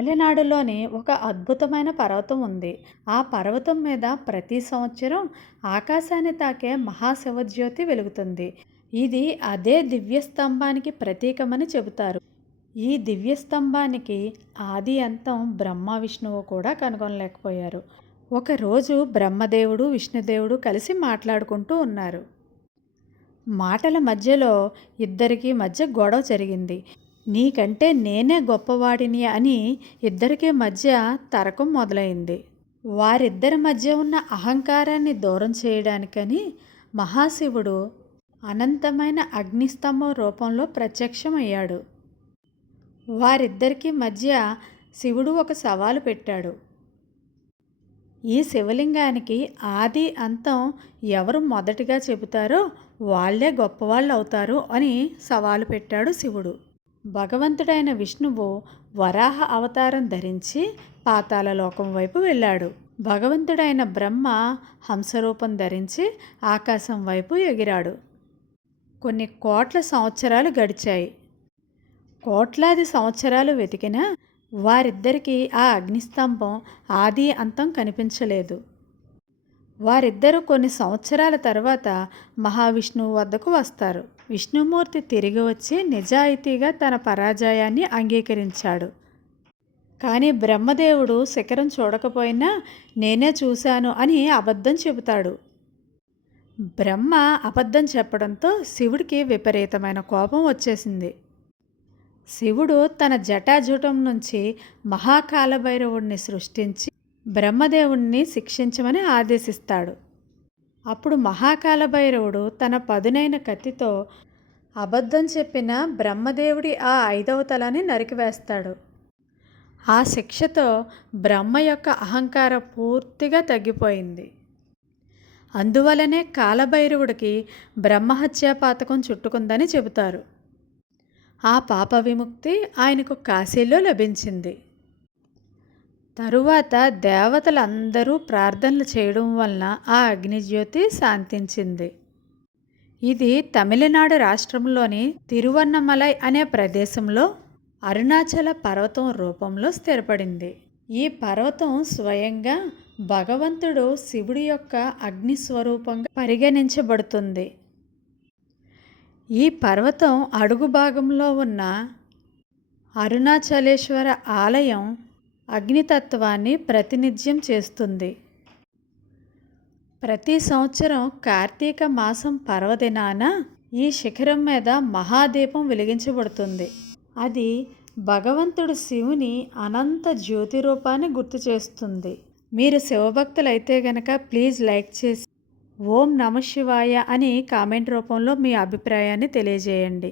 తమిళనాడులోని ఒక అద్భుతమైన పర్వతం ఉంది. ఆ పర్వతం మీద ప్రతి సంవత్సరం ఆకాశాన్ని తాకే మహాశివజ్యోతి వెలుగుతుంది. ఇది అదే దివ్యస్తంభానికి ప్రతీకమని చెబుతారు. ఈ దివ్యస్తంభానికి ఆది అంతం బ్రహ్మ విష్ణువు కూడా కనుగొనలేకపోయారు. ఒకరోజు బ్రహ్మదేవుడు విష్ణుదేవుడు కలిసి మాట్లాడుకుంటూ ఉన్నారు. మాటల మధ్యలో ఇద్దరికి మధ్య గొడవ జరిగింది. నీకంటే నేనే గొప్పవాడిని అని ఇద్దరికీ మధ్య తరకం మొదలైంది. వారిద్దరి మధ్య ఉన్న అహంకారాన్ని దూరం చేయడానికని మహాశివుడు అనంతమైన అగ్నిస్తంభం రూపంలో ప్రత్యక్షమయ్యాడు. వారిద్దరికీ మధ్య శివుడు ఒక సవాలు పెట్టాడు. ఈ శివలింగానికి ఆది అంతం ఎవరు మొదటిగా చెబుతారో వాళ్ళే గొప్పవాళ్ళు అవుతారు అని సవాలు పెట్టాడు శివుడు. భగవంతుడైన విష్ణువు వరాహ అవతారం ధరించి పాతాల లోకం వైపు వెళ్ళాడు. భగవంతుడైన బ్రహ్మ హంసరూపం ధరించి ఆకాశం వైపు ఎగిరాడు. కొన్ని కోట్ల సంవత్సరాలు గడిచాయి. కోట్లాది సంవత్సరాలు వెతికినా వారిద్దరికీ ఆ అగ్నిస్తంభం ఆది అంతం కనిపించలేదు. వారిద్దరూ కొన్ని సంవత్సరాల తర్వాత మహావిష్ణువు వద్దకు వస్తారు. విష్ణుమూర్తి తిరిగి వచ్చి నిజాయితీగా తన పరాజయాన్ని అంగీకరించాడు. కానీ బ్రహ్మదేవుడు శిఖరం చూడకపోయినా నేనే చూశాను అని అబద్ధం చెబుతాడు. బ్రహ్మ అబద్ధం చెప్పడంతో శివుడికి విపరీతమైన కోపం వచ్చేసింది. శివుడు తన జటాజూటం నుంచి మహాకాలభైరవుడిని సృష్టించి బ్రహ్మదేవుణ్ణి శిక్షించమని ఆదేశిస్తాడు. అప్పుడు మహాకాలభైరవుడు తన పదునైన కత్తితో అబద్ధం చెప్పిన బ్రహ్మదేవుడి ఆ ఐదవ తలని నరికివేస్తాడు ఆ శిక్షతో బ్రహ్మ యొక్క అహంకారం పూర్తిగా తగ్గిపోయింది. అందువలనే కాలభైరవుడికి బ్రహ్మహత్యా పాతకం చుట్టుకుందని చెబుతారు. ఆ పాప విముక్తి ఆయనకు కాశీలో లభించింది. తరువాత దేవతలందరూ ప్రార్థనలు చేయడం వలన ఆ అగ్నిజ్యోతి శాంతించింది. ఇది తమిళనాడు రాష్ట్రంలోని తిరువన్నమలై అనే ప్రదేశంలో అరుణాచల పర్వతం రూపంలో స్థిరపడింది. ఈ పర్వతం స్వయంగా భగవంతుడు శివుడి యొక్క అగ్ని స్వరూపంగా పరిగణించబడుతుంది. ఈ పర్వతం అడుగు భాగంలో ఉన్న అరుణాచలేశ్వర ఆలయం అగ్నితత్వాన్ని ప్రతినిధ్యం చేస్తుంది. ప్రతి సంవత్సరం కార్తీక మాసం పర్వదినాన ఈ శిఖరం మీద మహాదీపం వెలిగించబడుతుంది. అది భగవంతుడు శివుని అనంత జ్యోతి రూపాన్ని గుర్తు చేస్తుంది. మీరు శివభక్తులైతే గనక ప్లీజ్ లైక్ చేసి ఓం నమ శివాయ అని కామెంట్ రూపంలో మీ అభిప్రాయాన్ని తెలియజేయండి.